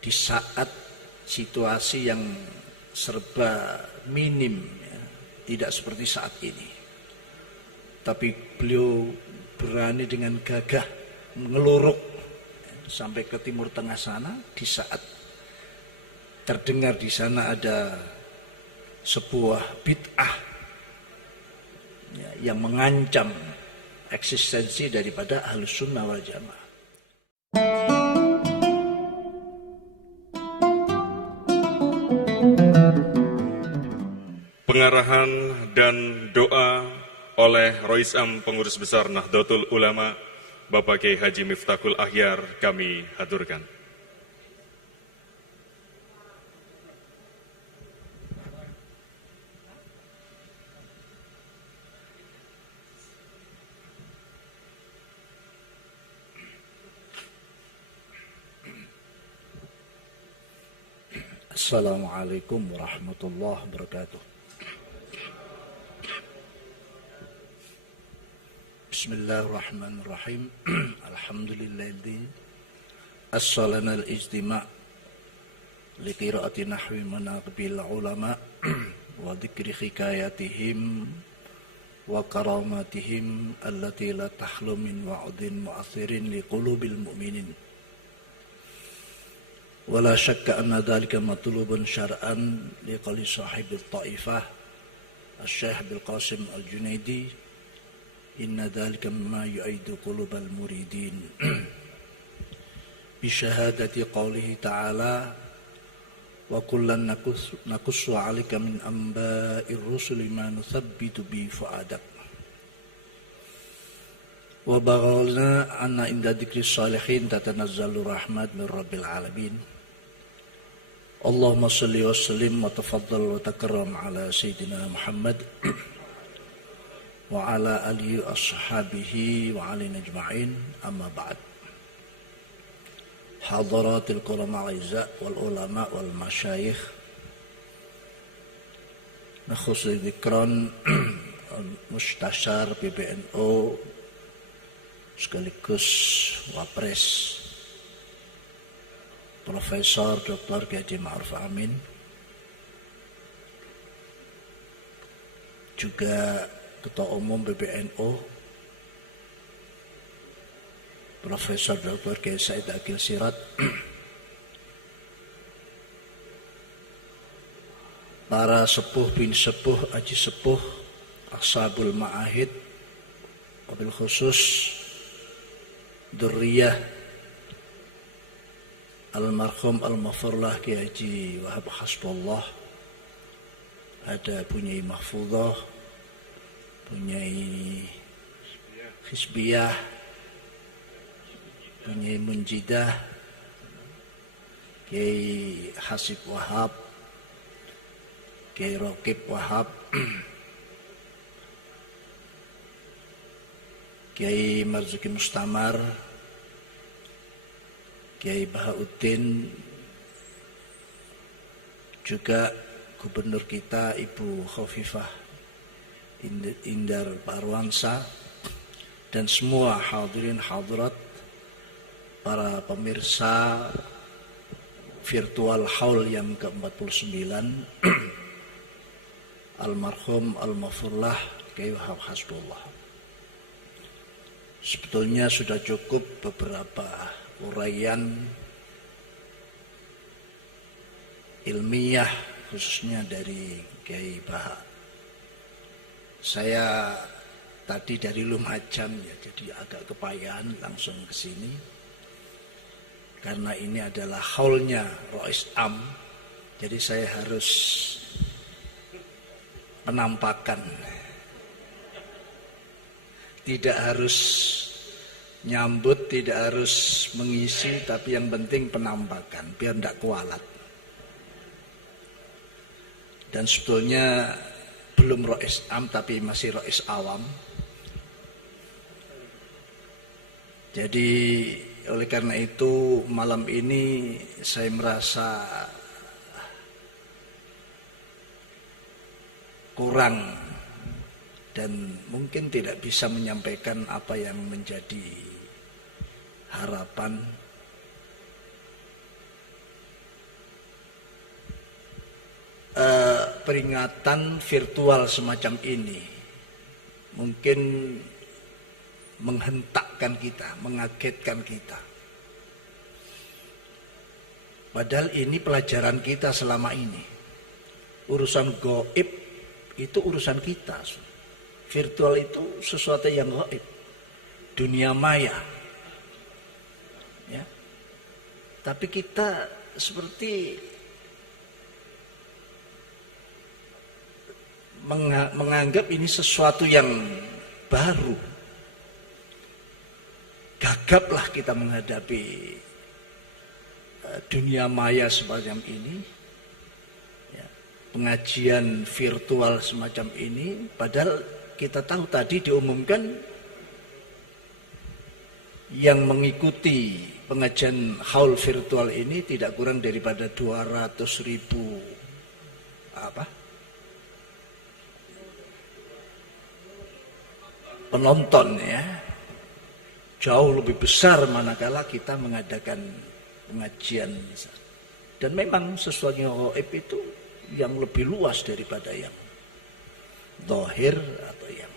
di saat situasi yang serba minim, ya, tidak seperti saat ini. Tapi beliau berani dengan gagah ngeluruk sampai ke Timur Tengah sana di saat terdengar di sana ada sebuah bid'ah ya, yang mengancam eksistensi daripada Ahlus Sunnah wal Jamaah. Pengarahan dan doa oleh Rois Am Pengurus Besar Nahdlatul Ulama Bapak Kiai Haji Miftahul Akhyar kami haturkan. Assalamualaikum warahmatullahi wabarakatuh. Bismillahirrahmanirrahim. Alhamdulilladzi as-salana al-ijtima' li qira'ati nahwi manaqibil ulama wa dzikri hikayatihim wa karamatihim allati la tahlu min wa'din mu'athirin li qulubil mu'minin. ولا شك أن ذلك مطلوب شرعا لقول صاحب الطائفة الشيخ بالقاسم الجنيدي إن ذلك مما يؤيد قلوب المريدين بشهادة قوله تعالى وكلا نقص عليك من أنباء الرسل ما نثبت به فؤادك وبلغنا أن عند ذكر الصالحين تتنزل الرحمة من رب العالمين اللهم صل وسلم وتفضل وتكرم على سيدنا محمد وعلى آله وأصحابه وعلينا أجمعين أما بعد. حضرات الكرام الأعزاء والعلماء والمشايخ نخص ذكرا Mustasyar PBNU sekaligus Wapres Profesor Dr. Haji Ma'ruf Amin, juga Ketua Umum PBNU Profesor Dr. Kiai Said Akil Sirot, para sepuh bin sepuh, aji sepuh, ashabul ma'ahid, wabil khusus Durriyah almarhum al-Mafurlah Kiai Haji Wahab Hasbullah, ada Punyai Mahfudah, Punyai Hizbiyah, Punyai Munjidah, Kiai Hasib Wahab, Kiai Rokib Wahab, Kiai Marzuki Mustamar, Kiai Bahauddin, juga Gubernur kita Ibu Khofifah Indar Parwansa, dan semua hadirin hadirat, para pemirsa virtual haul yang ke-49 almarhum al-Mafurlah Kiai Wahab Hasbullah. Sebetulnya sudah cukup beberapa uraian ilmiah khususnya dari Kiai Baha. Saya tadi dari Lumajang ya, jadi agak kepayahan langsung ke sini karena ini adalah haulnya Rois Am, jadi saya harus penampakan, tidak harus nyambut, tidak harus mengisi, tapi yang penting penampakan biar tidak kualat. Dan sebetulnya belum Rois Am tapi masih Rois Awam. Jadi oleh karena itu malam ini saya merasa kurang dan mungkin tidak bisa menyampaikan apa yang menjadi harapan peringatan virtual semacam ini mungkin menghentakkan kita, mengagetkan kita. Padahal ini pelajaran kita selama ini. Urusan gaib itu urusan kita. Virtual itu sesuatu yang gaib. Dunia maya. Ya. Tapi kita seperti menganggap ini sesuatu yang baru. Gagaplah kita menghadapi dunia maya semacam ini, ya, pengajian virtual semacam ini, padahal kita tahu tadi diumumkan yang mengikuti pengajian haul virtual ini tidak kurang daripada 200.000 penonton, ya. Jauh lebih besar manakala kita mengadakan pengajian. Dan memang sesuatu yang gaib itu yang lebih luas daripada yang zahir atau yang.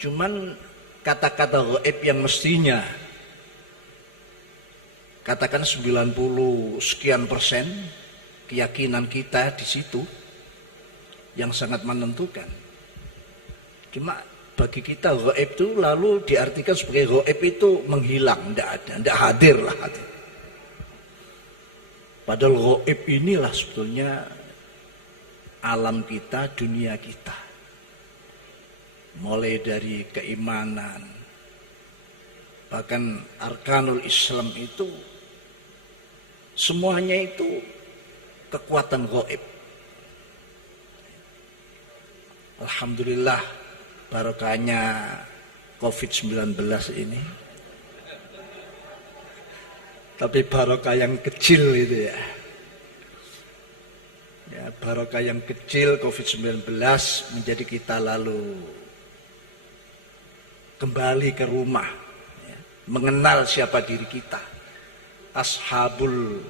Cuman kata-kata gaib yang mestinya katakan 90 sekian persen keyakinan kita di situ yang sangat menentukan. Cuma bagi kita gaib itu lalu diartikan sebagai gaib itu menghilang, tidak ada, tidak hadir lah. Padahal gaib inilah sebetulnya alam kita, dunia kita. Mulai dari keimanan, bahkan arkanul Islam itu semuanya itu kekuatan gaib. Alhamdulillah barokahnya COVID-19 ini. Tapi barokah yang kecil itu ya. Ya, barokah yang kecil COVID-19 menjadi kita lalu kembali ke rumah, ya, mengenal siapa diri kita. Ashabul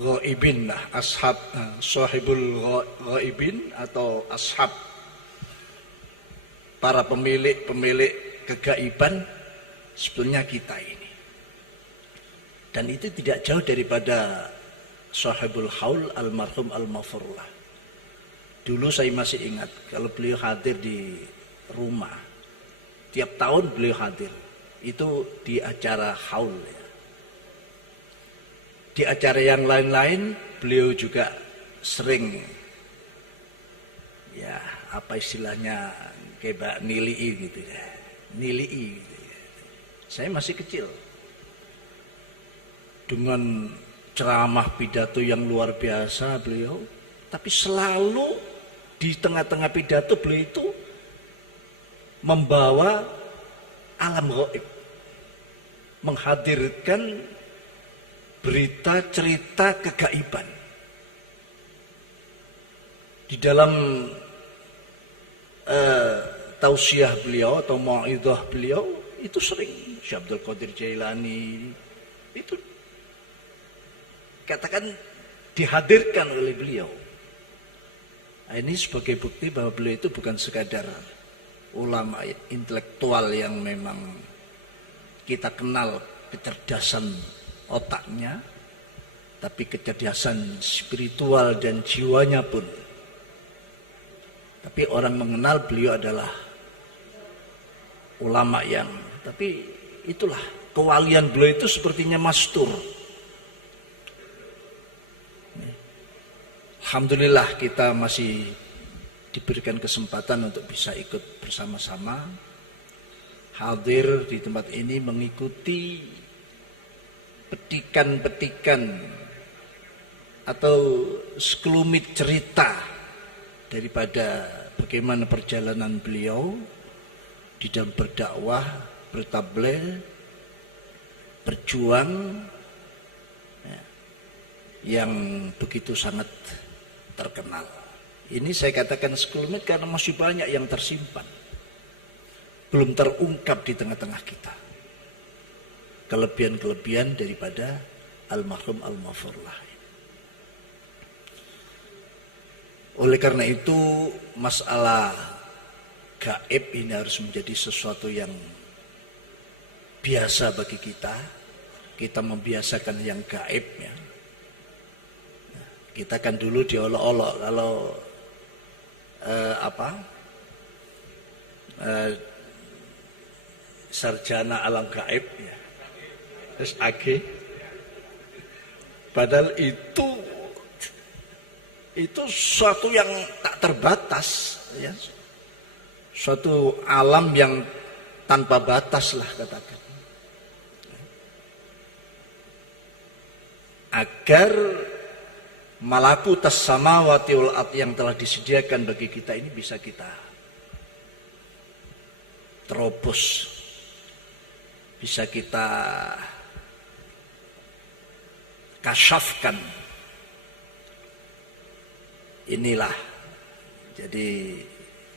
ghaibin lah, sahibul ghaibin atau ashab, para pemilik kegaiban sebetulnya kita ini. Dan itu tidak jauh daripada sahibul haul almarhum al-Mafurlah. Dulu saya masih ingat kalau beliau hadir di rumah, tiap tahun beliau hadir itu di acara haul, ya. Di acara yang lain-lain beliau juga sering, ya apa istilahnya, kayak nilii gitu ya, nilii gitu ya. Saya masih kecil dengan ceramah pidato yang luar biasa beliau, tapi selalu di tengah-tengah pidato beliau itu membawa alam gaib, menghadirkan berita cerita kegaiban. Di dalam tausiah beliau atau mau'idhah beliau itu sering Syekh Abdul Qadir Jailani itu katakan dihadirkan oleh beliau. Nah, ini sebagai bukti bahwa beliau itu bukan sekadar ulama intelektual yang memang kita kenal kecerdasan otaknya, tapi kecerdasan spiritual dan jiwanya pun. Tapi orang mengenal beliau adalah ulama yang, tapi itulah kewalian beliau itu sepertinya mastur. Alhamdulillah kita masih diberikan kesempatan untuk bisa ikut bersama-sama hadir di tempat ini mengikuti petikan-petikan atau sekelumit cerita daripada bagaimana perjalanan beliau di dalam berdakwah, bertabligh, berjuang, ya, yang begitu sangat terkenal. Ini saya katakan sekelumit karena masih banyak yang tersimpan, belum terungkap di tengah-tengah kita. Kelebihan-kelebihan daripada almarhum al-Mafurlah. Oleh karena itu masalah gaib ini harus menjadi sesuatu yang biasa bagi kita. Kita membiasakan yang gaib ya. Kita kan dulu diolok-olok kalau sarjana alam gaib ya. Terus AG. Padahal itu suatu yang tak terbatas ya. Suatu alam yang tanpa batas lah katakan. Agar malakutas samawati wal ard yang telah disediakan bagi kita ini bisa kita terobos, bisa kita kasyafkan. Inilah jadi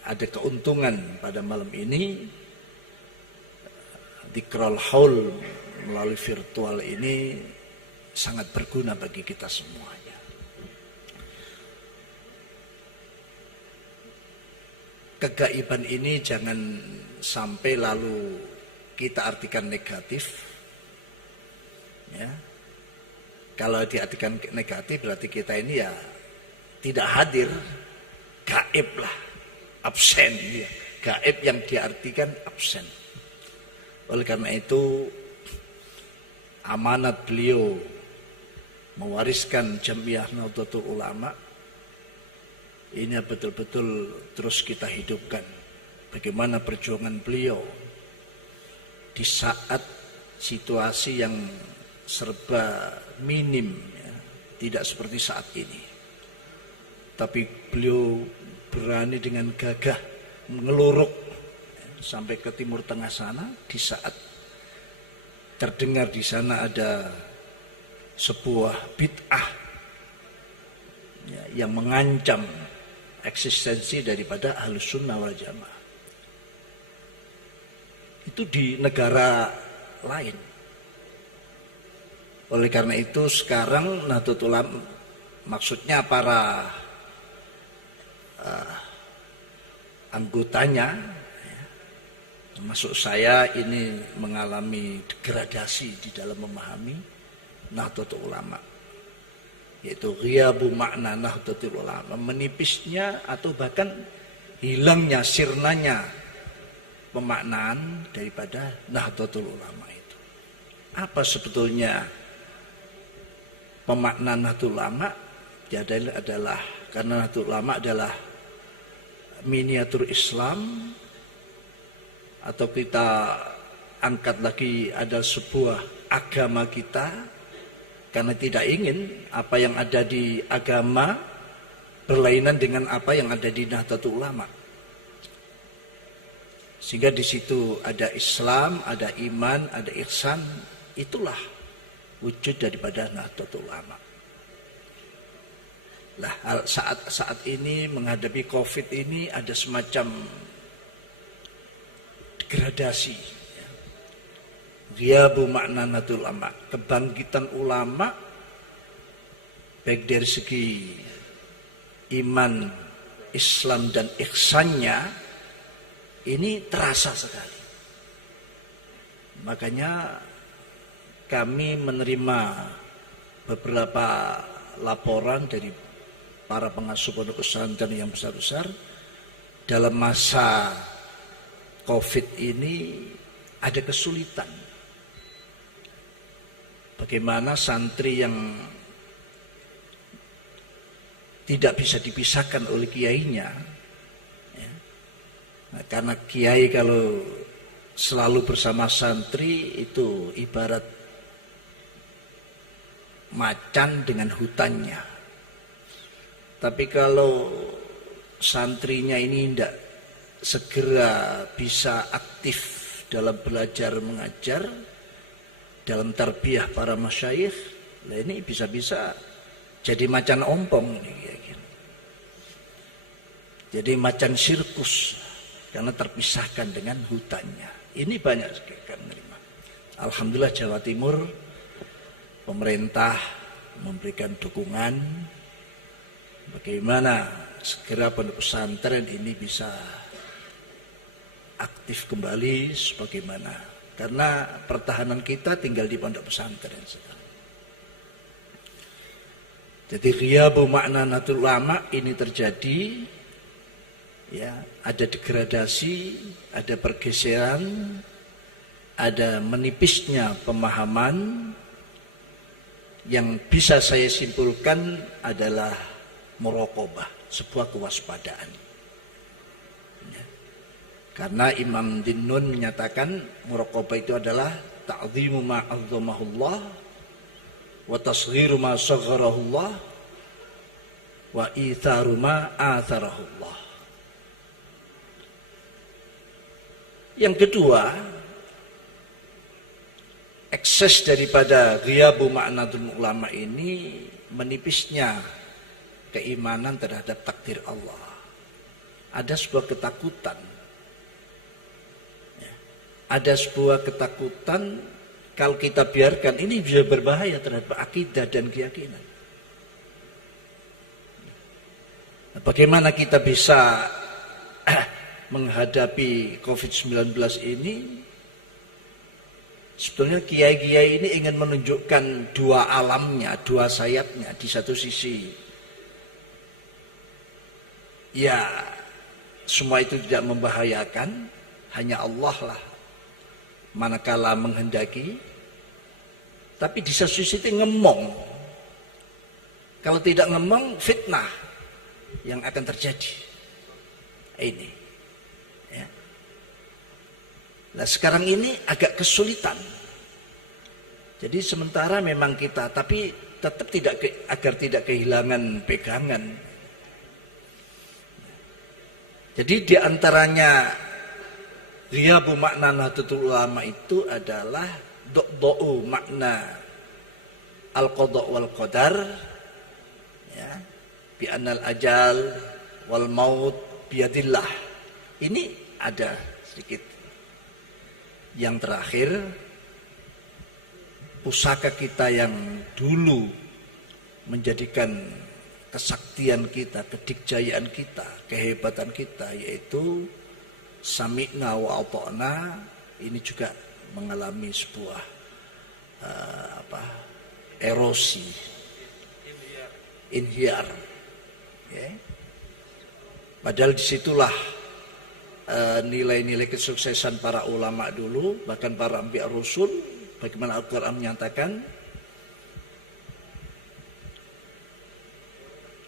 ada keuntungan pada malam ini. Dzikrul Haul melalui virtual ini sangat berguna bagi kita semuanya. Kegaiban ini jangan sampai lalu kita artikan negatif ya. Kalau diartikan negatif berarti kita ini ya tidak hadir, gaib lah, absen ya. Gaib yang diartikan absen. Oleh karena itu amanat beliau mewariskan Jamiah Nahdlatul Ulama ini betul-betul terus kita hidupkan. Bagaimana perjuangan beliau di saat situasi yang serba minim ya, tidak seperti saat ini. Tapi beliau berani dengan gagah mengeluruk sampai ke Timur Tengah sana di saat terdengar di sana ada sebuah bid'ah ya, yang mengancam eksistensi daripada Ahlus Sunnah wal Jamaah. Itu di negara lain. Oleh karena itu sekarang Nahdlatul Ulama maksudnya para anggotanya termasuk saya ini mengalami degradasi di dalam memahami Nahdlatul Ulama, yaitu ghiyabu makna Nahdlatul Ulama, menipisnya atau bahkan hilangnya, sirnanya pemaknaan daripada Nahdlatul Ulama itu. Apa sebetulnya pemaknaan Nahdlatul Ulama? Jadi adalah karena Nahdlatul Ulama adalah miniatur Islam, atau kita angkat lagi adalah sebuah agama kita, karena tidak ingin apa yang ada di agama berlainan dengan apa yang ada di Nahdlatul Ulama. Sehingga di situ ada Islam, ada iman, ada ihsan. Itulah wujud daripada Nahdlatul Ulama. Lah saat ini menghadapi COVID ini ada semacam degradasi. Ghiyabu makna Nahdlatul Ulama, kebangkitan ulama baik dari segi iman, Islam dan ihsannya ini terasa sekali. Makanya kami menerima beberapa laporan dari para pengasuh pondok pesantren yang besar-besar dalam masa COVID ini ada kesulitan. Bagaimana santri yang tidak bisa dipisahkan oleh kiainya ya. Nah, karena kiai kalau selalu bersama santri itu ibarat macan dengan hutannya. Tapi kalau santrinya ini tidak segera bisa aktif dalam belajar mengajar, dalam tarbiyah para masyayikh, nah ini bisa-bisa jadi macan ompong ini. Jadi macan sirkus karena terpisahkan dengan hutannya. Ini banyak sekali kami menerima. Alhamdulillah Jawa Timur pemerintah memberikan dukungan bagaimana segera pondok pesantren ini bisa aktif kembali sebagaimana, karena pertahanan kita tinggal di pondok pesantren sekarang. Jadi ghiyabu makna nahdlatul ulama ini terjadi, ya, ada degradasi, ada pergeseran, ada menipisnya pemahaman. Yang bisa saya simpulkan adalah muraqabah, sebuah kewaspadaan. Ya. Karena Imam Dinnun menyatakan muraqabah itu adalah ta'zimu ma 'azzamahullah wa tasghiru ma sagharahullah wa itharu ma atharahullah. Yang kedua, ekses daripada ghiyabu ma'natul ulama ini menipisnya keimanan terhadap takdir Allah. Ada sebuah ketakutan. Ya. Ada sebuah ketakutan kalau kita biarkan ini bisa berbahaya terhadap akidah dan keyakinan. Nah, bagaimana kita bisa menghadapi COVID-19 ini? Sebetulnya kiai-kiai ini ingin menunjukkan dua alamnya, dua sayapnya. Di satu sisi, ya semua itu tidak membahayakan, hanya Allah lah manakala menghendaki. Tapi di satu sisi itu ngemong. Kalau tidak ngemong, fitnah yang akan terjadi. Ini. Nah sekarang ini agak kesulitan. Jadi sementara memang kita, tapi tetap agar tidak kehilangan pegangan. Jadi diantaranya ghiyabu makna nahdlatul ulama itu adalah do'u makna al-qada' wal qadar, ya, bi anal ajal wal maut biyadillah. Ini ada sedikit. Yang terakhir, pusaka kita yang dulu menjadikan kesaktian kita, kedikjayaan kita, kehebatan kita, yaitu sami'na wa ata'na, ini juga mengalami sebuah erosi, inhiar. Ya. Padahal disitulah nilai-nilai kesuksesan para ulama dulu, bahkan para anbiya rasul, bagaimana Al-Quran menyatakan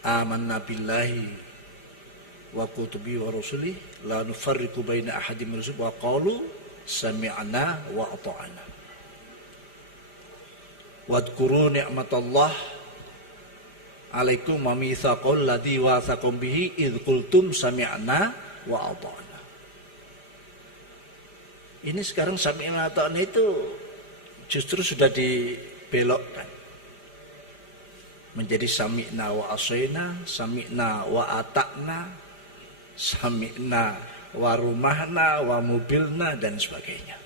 amanna billahi wa kutubi wa rasulih la nufarriqu baina ahadim min rusul wa qalu sami'na wa ata'na wadhkuru ni'matallah alaikum wa mitsaqal ladzi wathaqum bihi idz qultum sami'na wa ata'na. Ini sekarang sami'na ta'na itu justru sudah dibelokkan menjadi sami'na wa asayna, sami'na wa ata'na, sami'na wa rumahna wa mobilna dan sebagainya.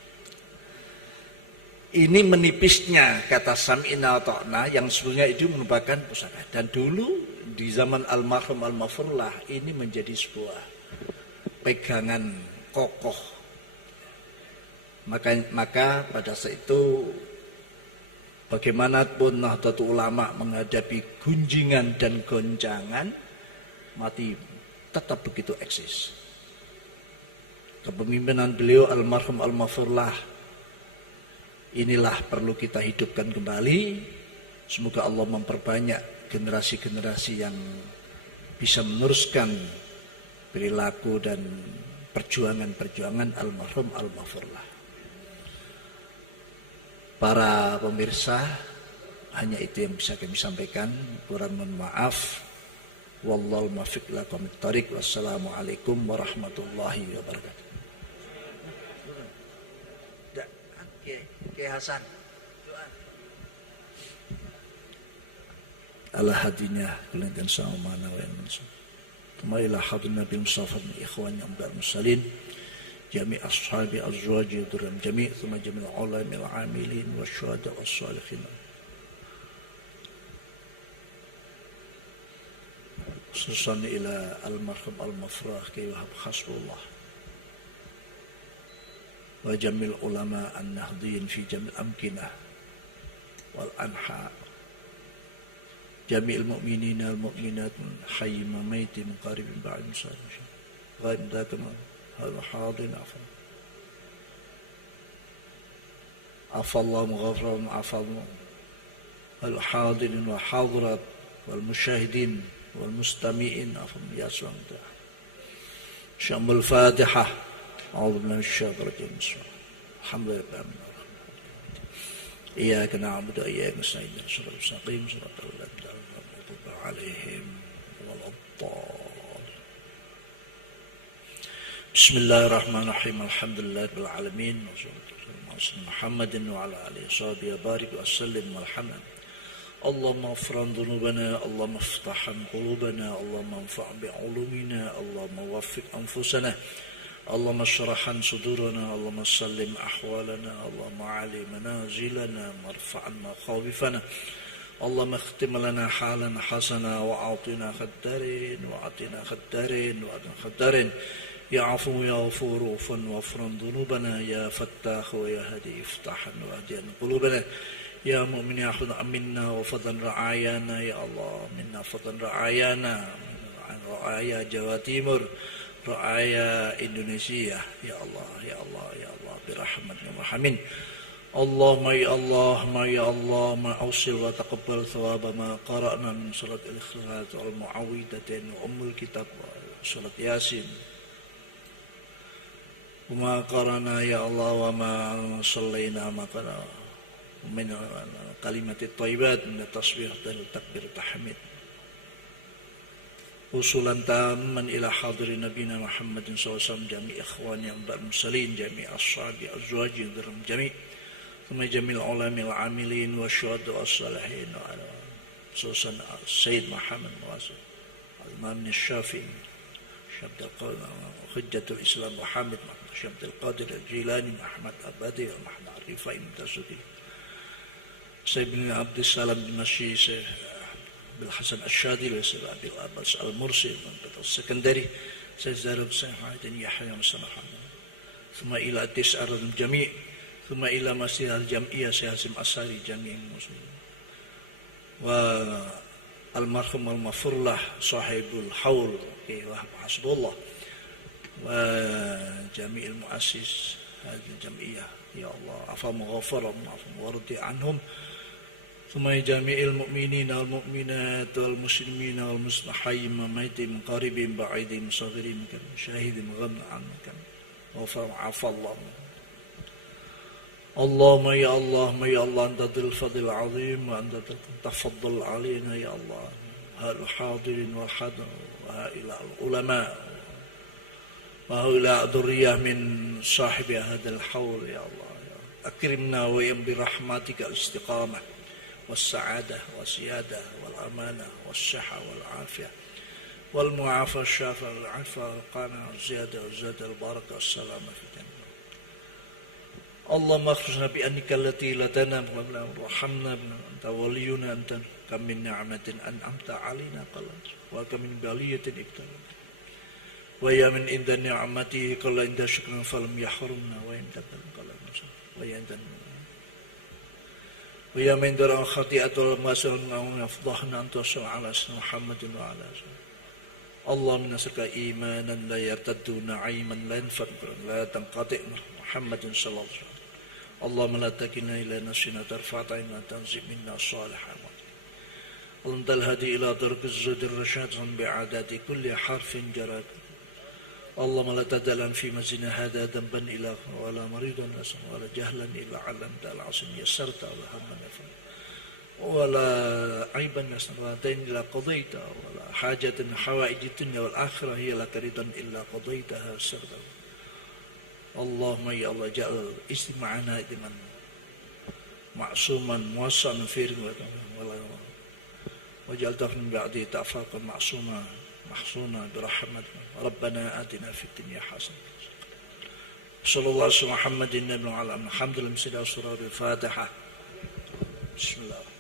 Ini menipisnya kata sami'na wa ta'na yang sebetulnya itu merupakan pusaka. Dan dulu di zaman almarhum al-Mafurlah ini menjadi sebuah pegangan kokoh. Maka pada saat itu bagaimanapun Nahdlatul Ulama menghadapi gunjingan dan goncangan, mati tetap begitu eksis. Kepemimpinan beliau almarhum al-Mafurlah inilah perlu kita hidupkan kembali. Semoga Allah memperbanyak generasi-generasi yang bisa meneruskan perilaku dan perjuangan-perjuangan almarhum al-Mafurlah. Para pemirsa, hanya itu yang bisa kami sampaikan. Kurang mohon maaf. Wallahul muwaffiq ila aqwamit thoriq. Wassalamualaikum warahmatullahi wabarakatuh. Oke, Hasan. Ala hadinya kulantan sama mana wa mansur. Kembalilah hadirin Nabi Mustafa dan ikhwan yang bermusallin. جميع أصحاب أزواج ذرهم جميع ثم جميع العلماء العاملين والشهداء والصالحين خصوصا إلى المرحوم المفروح كي وهب حسب الله وجميع العلماء النهضيين في جميع الأمكنة والأنحاء جميع المؤمنين والمؤمنات من حي وميت من قريب بعد مسلم غير ذاك هذا حاضر عفى الله مغفرا عفى الله الحاضرين والحاضرات والمشاهدين والمستمعين عفى يا سلام شم الفاتحة أعوذ بالله من الشيطان الرجيم الحمد لله إياك نعبد وإياك نستعين صراط المستقيم صراط الذين أنعمت عليهم ولا الضالين بسم الله الرحمن الرحيم الحمد لله رب العالمين وصلى الله محمد وعلى آله وصحبه وبارك وسلم والحمد اللهم اغفر ذنوبنا اللهم افتح قلوبنا اللهم انفع بعلومنا اللهم وفق أنفسنا اللهم اشرح صدورنا اللهم سلم أحوالنا اللهم علي منازلنا وارفع مخاوفنا اللهم اختم لنا حالا حسنا وأعطنا خدارين وأعطنا خدارين وأعطنا خدارين يا عفو يا غفور واغفر ذنوبنا يا فتاح ويا هادي افتح واهدي قلوبنا يا مؤمن يا أخذ منا وفضل رعايانا يا الله منا فضل رعايانا رعايا جوا تيمور رعايا إندونيسيا يا الله يا الله يا الله برحمتك يا رحمن اللهم يا الله ما يا الله ما أوصل وتقبل ثواب ما قرأنا من سورة الإخلاص والمعوذتين وأم الكتاب وسورة ياسين وما قرأنا يا الله وما صلينا ما قرأنا من كلمات الطيبات من التصبيح والتكبير والتحميد وصولا تاما إلى حاضر نبينا محمد صلى الله عليه وسلم جميع إخواني المرسلين جميع أصحاب أزواجه ذرهم جميع ثم جميع العلماء العاملين والشهداء والصالحين وعلى خصوصا السيد محمد واسع الإمام الشافعي شبد القادر حجة الإسلام محمد شبد القادر الجيلاني محمد أبادي ومحمد الرفاعي المتسدي سيد بن عبد السلام بن مشيش بالحسن الشاذلي وسيد أبي العباس المرسي من السكندري سيد زارب سيد يحيى مسمح ثم إلى تسعة الجميع ثم إلى مسجد الجمعية سياسم أساري جميع المسلمين والمرحوم المغفور له صاحب الحول حسب الله وجميع المؤسس هذه الجمعية يا الله عفا مغفرهم وعفا ورضي عنهم ثم جميع المؤمنين والمؤمنات والمسلمين والمسلمين وميت من قريب بعيد صغير شاهد غم عنك وعفا الله اللهم يا الله يا الله أنت ذو الفضل العظيم وأنت تفضل علينا يا الله هؤلاء الحاضرين والحاضر وهؤلاء العلماء وهؤلاء ذرية من صاحب هذا الحول يا الله أكرمنا ويم برحمتك الاستقامة والسعادة والسيادة والأمانة والصحة والعافية والمعافى الشافى والعفة والقناعة والزيادة والزادة البركة والسلامة في الجنة اللهم اخرجنا بأنك التي لا تنام وارحمنا أنت ولينا أنت كم من نعمة أنعمت علينا قلت وكم من بلية ابتلت ويا من عند نعمته قال عند شكر فلم يحرمنا وإن تكلم قال ويا من درى خطيئة المسلم يفضحنا أن تصل على سيدنا محمد وعلى سيدنا اللهم نسألك إيمانا لا يرتد نعيما لا ينفد لا تنقطع محمد صلى الله عليه وسلم اللهم لا تكلنا إلى نفسنا طرفة عين لا تنزع منا الصالحات اللهم الهدي إلى طريق الزهد الرشاد بعدد كل حرف جراد اللهم لا تدلن في مزنا هذا ذنبا إلا ولا مريضا ولا جهلا إلا علمت العظيم يسرت ولا هما نفع ولا عيبا ولا دين إلا قضيت ولا حاجة من حوائج الدنيا والآخرة هي لك رضا إلا قضيتها سردا اللهم يا الله جعل اجتماعنا إدما معصوما موسعا في ولا وجعل دفن بعده تأفاقا معصوما محصونا برحمتك ربنا آتنا في الدنيا حسنة صلى الله عليه وسلم محمد النبي وعلى الحمد لله سيدنا سورة الفاتحة بسم الله